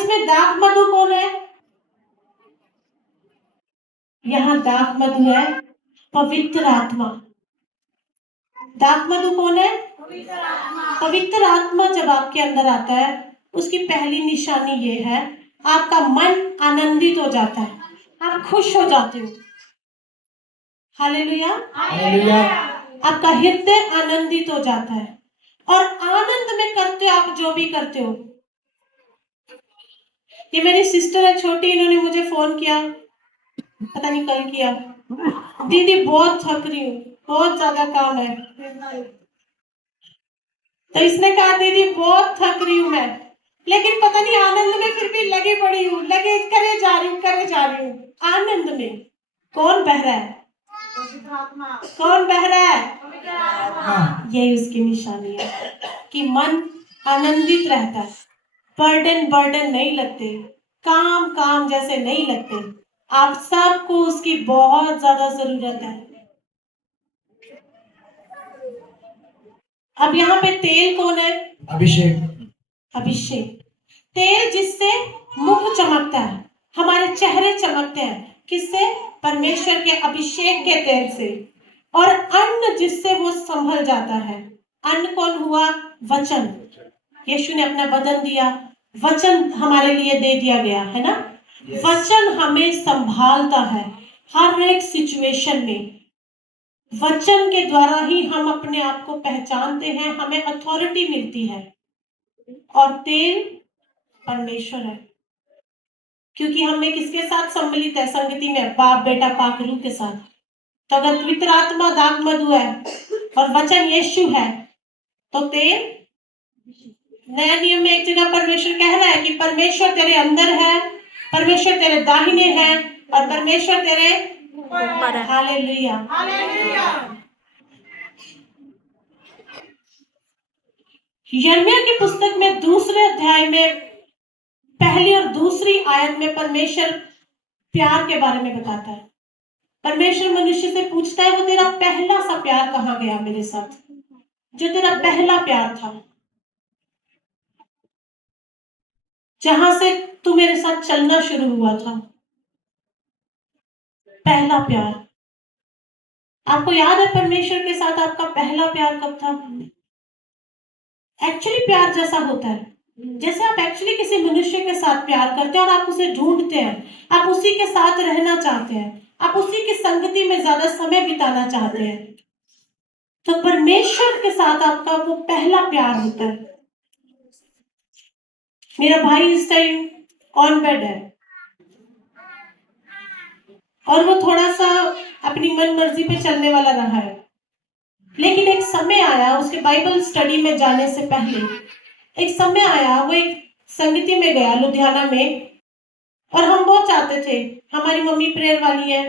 इसमें दाख मधु कौन है? यहाँ दाख मधु है पवित्र आत्मा। दाख मधु कौन है? पवित्र आत्मा जब आपके अंदर आता है, उसकी पहली निशानी ये है, आपका मन आनंदित हो जाता है, आप खुश हो जाते हो। Hallelujah, hallelujah. आपका हृदय आनंदित हो जाता है और आनंद में करते हो आप जो भी करते हो। ये मेरी सिस्टर है छोटी, इन्होंने मुझे फोन किया, पता नहीं कल किया, दीदी बहुत थक रही हूँ, बहुत ज्यादा काम है। तो इसने कहा दीदी बहुत थक रही हूँ मैं, लेकिन पता नहीं आनंद में फिर भी लगी पड़ी हूँ, लगे करे जा रही हूँ, करे जा रही हूँ आनंद में। कौन बह रहा है? कौन बह रहा है? यही उसकी निशानी है कि मन आनंदित रहता है, बर्डन नहीं लगते, काम काम जैसे नहीं लगते। आप सबको उसकी बहुत ज्यादा जरूरत है। अब यहाँ पे तेल कौन है? अभिषेक। अभिषेक तेल जिससे मुख चमकता है, हमारे चेहरे चमकते हैं, किससे? परमेश्वर के अभिषेक के तेल से। और अन्न जिससे वो संभल जाता है। अन्न कौन हुआ? वचन। यीशु ने अपना बदन दिया, वचन हमारे लिए दे दिया गया है ना। वचन हमें संभालता है हर एक सिचुएशन में। वचन के द्वारा ही हम अपने आप को पहचानते हैं, हमें अथॉरिटी मिलती है। और तेल परमेश्वर है, क्योंकि हमें किसके साथ सम्मिलित है? संगति में बाप बेटा पाक रूह के साथ। तो अगर पवित्र आत्मा दाख मधु है और वचन यीशु है, तो तेल। नया नियम में एक जगह परमेश्वर कह रहा है कि परमेश्वर तेरे अंदर है, परमेश्वर तेरे दाहिने है और परमेश्वर तेरे ऊपर है। Hallelujah, hallelujah. यिर्मयाह की पुस्तक में दूसरे अध्याय में पहली और दूसरी आयत में परमेश्वर प्यार के बारे में बताता है। परमेश्वर मनुष्य से पूछता है, वो तेरा पहला सा प्यार कहाँ गया मेरे साथ, जो तेरा पहला प्यार था, जहां से तू मेरे साथ चलना शुरू हुआ था, पहला प्यार। आपको याद है परमेश्वर के साथ आपका पहला प्यार कब था? एक्चुअली प्यार जैसा होता है, जैसे आप एक्चुअली किसी मनुष्य के साथ प्यार करते हैं और आप उसे ढूंढते हैं, आप उसी के साथ रहना चाहते हैं, आप उसी की संगति में ज्यादा समय बिताना चाहते हैं। तो परमेश्वर के साथ आपका वो पहला प्यार होता है। मेरा भाई इस टाइम ऑन बेड है और वो थोड़ा सा अपनी मन मर्जी पे चलने वाला रहा है, लेकिन एक समय आया उसके बाइबल स्टडी में जाने से पहले, एक समय आया वो एक संगति में गया लुधियाना में, और हम बहुत चाहते थे, हमारी मम्मी प्रेयर वाली है,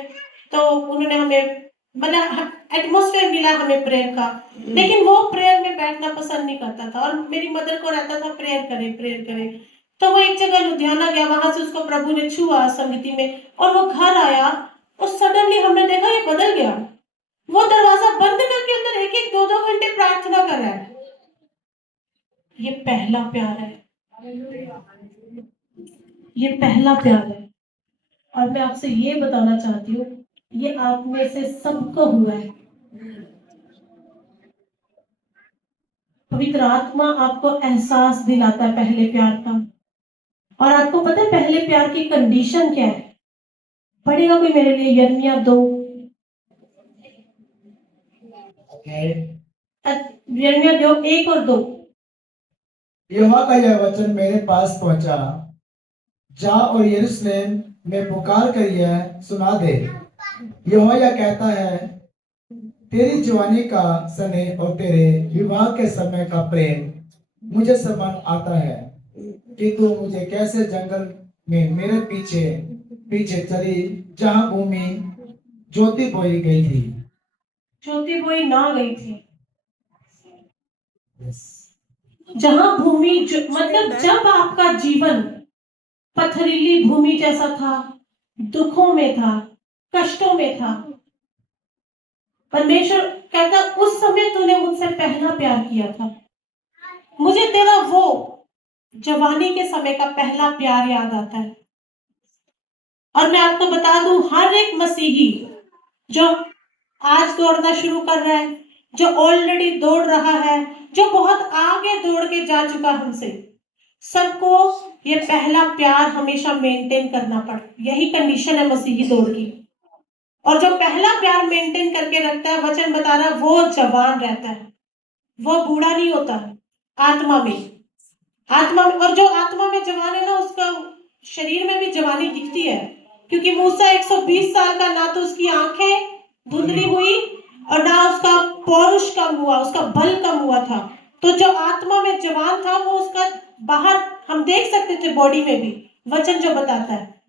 तो उन्होंने हमें मतलब एटमॉस्फेयर मिला हमें प्रेयर का, लेकिन वो प्रेयर में बैठना पसंद नहीं करता था और मेरी मदर को रहता था प्रेयर करे प्रेयर करे। तो वो एक जगह लुधियाना गया, वहां से उसको प्रभु ने छुआ संगति में, और वो घर आया और सडनली हमने देखा ये बदल गया। वो दरवाजा बंद करके अंदर एक एक दो दो घंटे प्रार्थना कर रहा है। ये पहला प्यार है, ये पहला प्यार है। और मैं आपसे ये बताना चाहती हूँ, ये आप में से सबको हुआ है। पवित्र आत्मा आपको एहसास दिलाता है पहले प्यार का। और आपको पता है पहले प्यार की कंडीशन क्या है? पढ़ेगा कोई मेरे लिए यिर्मयाह 2, यिर्मयाह 2 1 और 2। यहोवा का यह वचन मेरे पास पहुंचा, जा और यरूशलेम में पुकार कर यह सुना दे, यहोवा यह कहता है, तेरी जवानी का स्नेह और तेरे विवाह के समय का प्रेम मुझे समान आता है कि तू मुझे कैसे जंगल में मेरे पीछे पीछे चली, जहां भूमि ज्योति बोई गई थी। ज्योति बोई ना गई थी, जहां भूमि मतलब जब आपका जीवन पथरीली भूमि जैसा था, दुखों में था, कष्टों में था, परमेश्वर कहता उस समय तूने मुझसे पहला प्यार किया था। मुझे तेरा वो जवानी के समय का पहला प्यार याद आता है। और मैं आपको बता दूं, हर एक मसीही जो आज दौड़ना शुरू कर रहा है, जो ऑलरेडी दौड़ रहा है, जो बहुत आगे दौड़ के जा चुका हमसे, सबको ये पहला प्यार हमेशा मेंटेन करना पड़ता। यही कंडीशन है मसीही दौड़ की। और जो पहला प्यार मेंटेन करके रखता है, वचन बता रहा है, वो जवान रहता है, वो बूढ़ा नहीं होता। आत्मा में, आत्मा में। और जो आत्मा में जवान है ना, उसका शरीर में भी जवानी दिखती है, क्योंकि मूसा 120 साल का, ना तो उसकी आंखें धुंधली हुई और ना उसका पौरुष कम हुआ, उसका बल कम हुआ था। तो जो आत्मा में जवान था, वो उसका बाहर हम देख सकते थे, बॉडी में भी। वचन जो बताता है,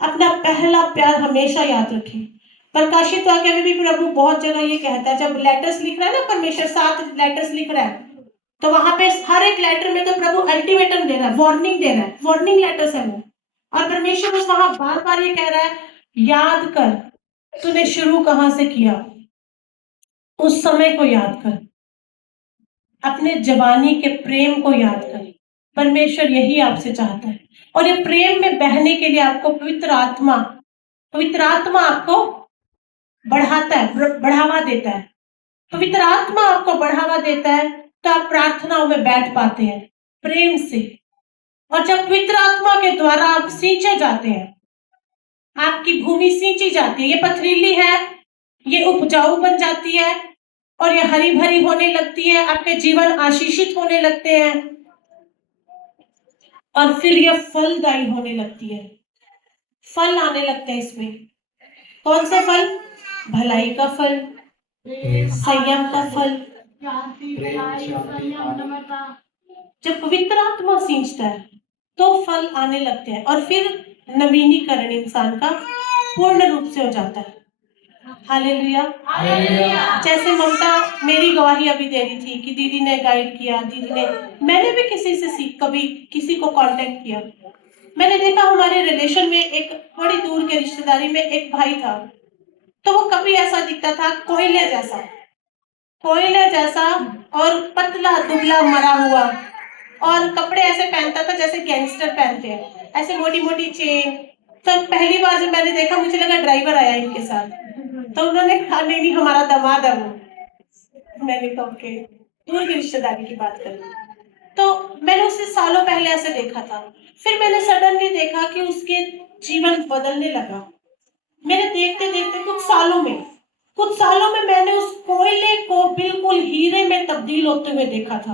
अपना पहला प्यार हमेशा याद रखें। प्रकाशित वाक्य में भी प्रभु बहुत जगह ये कहता है, जब लेटर्स लिख रहा है ना परमेश्वर, 7 लेटर्स लिख रहा है, तो वहां पे हर एक लेटर में तो प्रभु अल्टीमेटम दे रहा है, वार्निंग दे रहा है, वार्निंग लेटर्स है वो। और परमेश्वर उस वहां बार बार ये कह रहा है, याद कर तूने शुरू कहां से किया, उस समय को याद कर, अपने जवानी के प्रेम को याद कर। परमेश्वर यही आपसे चाहता है। और ये प्रेम में बहने के लिए आपको पवित्र आत्मा आपको बढ़ाता है, बढ़ावा देता है। पवित्र आत्मा आपको बढ़ावा देता है, तो आप प्रार्थनाओं में बैठ पाते हैं प्रेम से। और जब पवित्र आत्मा के द्वारा आप सींचे जाते हैं, आपकी भूमि सींची जाती है, ये पथरीली है, ये उपजाऊ बन जाती है, और ये हरी भरी होने लगती है, आपके जीवन आशीषित होने लगते हैं, और फिर ये फलदायी होने लगती है। फल आने लगते हैं इसमें। कौन से फल? भलाई का फल, संयम का फल। जब पवित्र आत्मा सींचता है तो फल आने लगते हैं, और फिर नवीनीकरण इंसान का पूर्ण रूप से हो जाता है। हालेलुया। जैसे ममता मेरी गवाही अभी दे रही थी कि दीदी ने गाइड किया, दीदी ने, मैंने भी किसी से कभी किसी को कांटेक्ट किया। मैंने देखा हमारे रिलेशन में एक बड़ी दूर के रिश्तेदारी में एक भाई था, तो वो कभी ऐसा दिखता था कोयले जैसा, कोयले जैसा, और पतला दुबला मरा हुआ, और कपड़े ऐसे पहनता था जैसे गैंगस्टर पहनते हैं, ऐसे मोटी मोटी चेन। तो पहली बार जब मैंने देखा, मुझे लगा ड्राइवर आया इनके साथ, तो उन्होंने कहा नहीं नहीं हमारा दामाद है वो। मैंने कहा ओके, दूर की रिश्तेदारी की बात कर रही। तो मैंने उसे सालों पहले ऐसे देखा था, फिर मैंने सडनली देखा कि उसके जीवन बदलने लगा। मैंने देखते देखते कुछ सालों में मैंने उस कोयले को बिल्कुल हीरे में तब्दील होते हुए देखा था।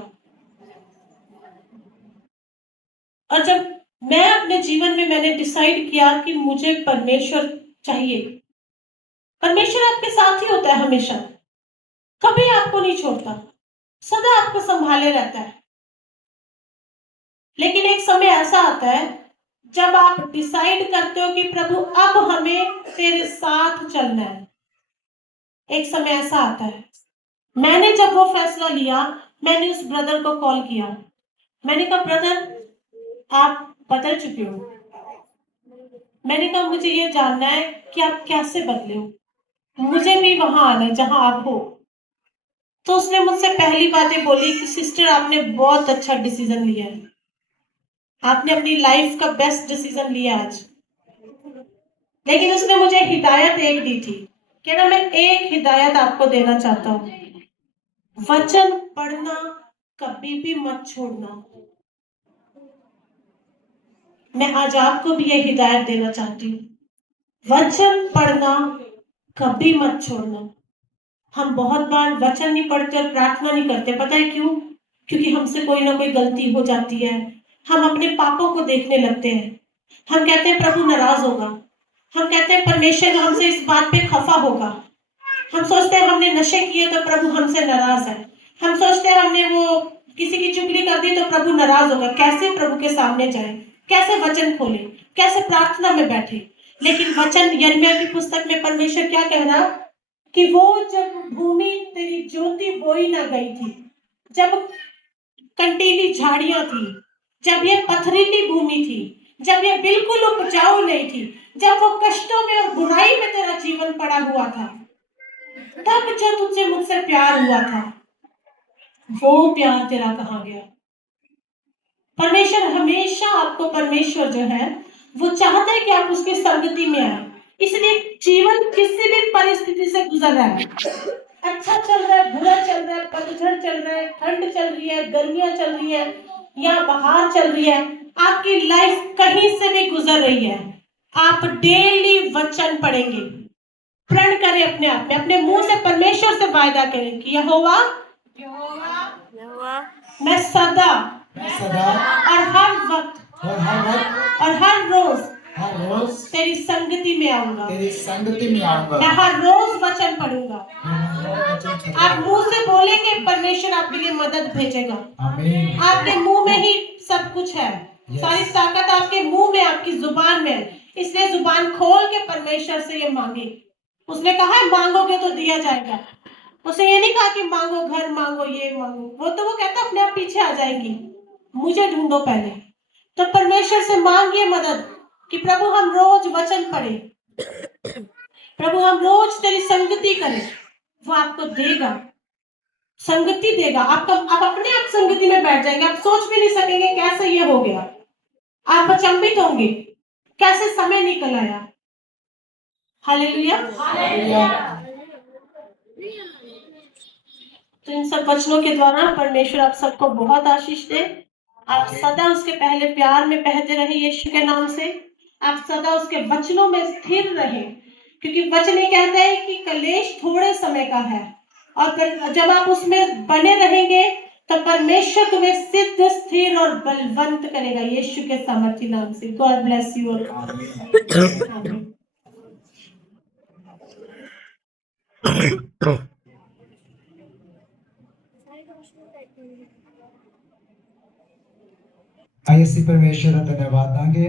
और जब मैं अपने जीवन में मैंने डिसाइड किया कि मुझे परमेश्वर चाहिए। परमेश्वर आपके साथ ही होता है हमेशा, कभी आपको नहीं छोड़ता, सदा आपको संभाले रहता है। लेकिन एक समय ऐसा आता है जब आप डिसाइड करते हो कि प्रभु अब हमें तेरे साथ चलना है। एक समय ऐसा आता है, मैंने जब वो फैसला लिया, मैंने उस ब्रदर को कॉल किया। मैंने कहा ब्रदर आप बदल चुके हो। मैंने कहा मुझे ये जानना है कि आप कैसे बदले हो, मुझे भी वहां आना है जहां आप हो। तो उसने मुझसे पहली बातें बोली कि सिस्टर आपने बहुत अच्छा डिसीजन लिया है, आपने अपनी लाइफ का बेस्ट डिसीजन लिया आज। लेकिन उसने मुझे हिदायत एक दी थी, कि ना मैं एक हिदायत आपको देना चाहता हूँ, वचन पढ़ना कभी भी मत छोड़ना। मैं आज आपको भी ये हिदायत देना चाहती हूँ, वचन पढ़ना कभी मत छोड़ना। हम बहुत बार वचन नहीं पढ़ते और प्रार्थना नहीं करते, पता है क्यों? क्योंकि हमसे कोई ना कोई गलती हो जाती है, हम अपने पापों को देखने लगते हैं। हम कहते हैं प्रभु नाराज होगा, हम कहते हैं परमेश्वर हमसे इस बात पे खफा होगा, हम सोचते हैं हमने नशे किए तो प्रभु हमसे नाराज है, हम सोचते हैं हमने वो किसी की चुगली कर दी तो प्रभु नाराज होगा। कैसे प्रभु के सामने जाए, कैसे वचन खोले, कैसे प्रार्थना में बैठे। लेकिन वचन यिर्मयाह की पुस्तक में परमेश्वर क्या कह रहा कि वो जब भूमि तेरी ज्योति बोई ना गई थी, जब कंटीली झाड़ियां थी, जब ये पथरीली भूमि थी, जब ये बिल्कुल उपजाऊ नहीं थी, जब वो कष्टों में और बुराई में तेरा जीवन पड़ा हुआ था, तब जो तुझसे मुझसे प्यार हुआ था, वो प्यार तेरा कहाँ गया? परमेश्वर हमेशा आपको, परमेश्वर जो है वो चाहता है कि आप उसकी संगति में आए। इसलिए जीवन किसी भी परिस्थिति से गुजर रहा है, अच्छा चल रहा है, बुरा चल रहा है, पतझड़ चल रहा है, ठंड चल रही है, गर्मियां चल रही है या बाहर चल रही है, आपकी लाइफ कहीं से भी गुजर रही है, आप डेली वचन पढ़ेंगे, प्रण करें अपने आप में, अपने मुंह से परमेश्वर से वायदा करें कि यहोवा मैं सदा मैं सदा और हर वक्त और हर रोज तेरी संगति में आऊंगा, तेरी संगति में आऊंगा। मैं हर रोज वचन पढ़ूंगा। आप मुंह से बोलेंगे, परमेश्वर आपके लिए मदद भेजेगा। आमीन। आपके मुंह में ही सब कुछ है, Yes. सारी ताकत आपके मुंह में, आपकी जुबान में है। इसलिए जुबान खोल के परमेश्वर से ये मांगे। उसने कहा है मांगोगे तो दिया जाएगा। उसने ये नहीं कहा कि मांगो घर, मांगो ये, मांगो वो, तो वो कहता अपने आप पीछे आ जाएगी, मुझे ढूंढो पहले। तो परमेश्वर से मांगिए मदद कि प्रभु हम रोज वचन पढ़े, प्रभु हम रोज तेरी संगति करें। वो आपको देगा, संगति देगा। आप अपने आप संगति में बैठ जाएंगे, आप सोच भी नहीं सकेंगे कैसे ये हो गया। आप अचंभित होंगे कैसे समय निकल आया। हालेलुया। तो इन सब वचनों के द्वारा परमेश्वर आप सबको बहुत आशीष दे। आप सदा उसके पहले प्यार में बहते रहे यीशु के नाम से। आप सदा उसके वचनों में स्थिर रहे, क्योंकि वचन ये कहता है कि कलेश थोड़े समय का है, और फिर जब आप उसमें बने रहेंगे तो परमेश्वर तुम्हें सिद्ध, स्थिर और बलवंत करेगा यीशु के सामर्थी नाम से। God bless you all. आमीन। आइए परमेश्वर का धन्यवाद देंगे।